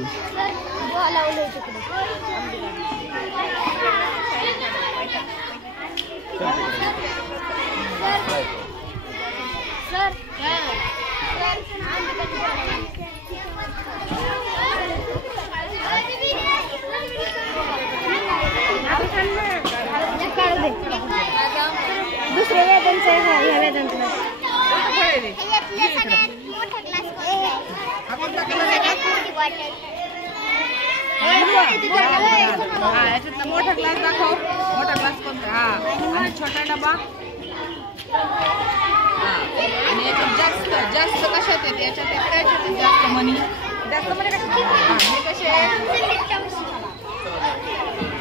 तू? दुसऱ्या वेदांचं ह्या वेदांचं याच्यातला मोठा ग्लास दाखव. मोठा ग्लास कोणता? हा, आणि छोटा डबा. आणि याच्यात जास्त जास्त कशात येते? याच्यात याच्यात जास्त मनी. जास्त मनी कसे?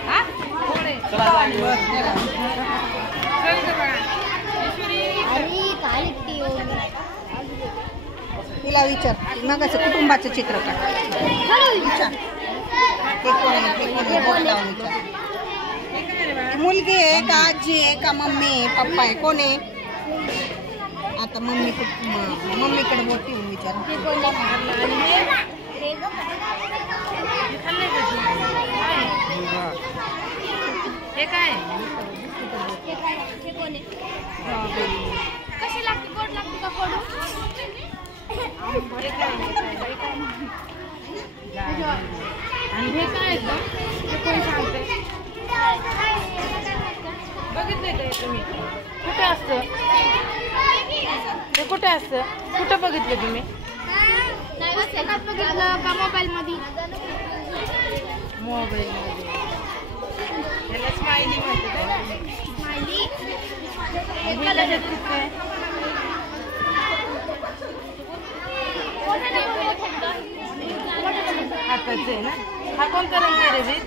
हा, तिला विचार मगाचं कुटुंबाचं चित्र काढ. मुलगी आहे का आजी आहे का मम्मी आहे पप्पा आहे कोण आहे? आता मम्मीकडे मोठी विचार. हे काय? कशी लागते? गोड लागते का कडू? आणि हे काय कोण सांगते? बघितलंय का तुम्ही? कुठे असतं ते? कुठे असतं? कुठं बघितलं तुम्ही? बघितलं का मोबाईल मध्ये? मोबाईल मध्ये. याला स्माइली म्हणते. स्माइली हाताचं आहे ना? हा कोणता रंग आहे रे?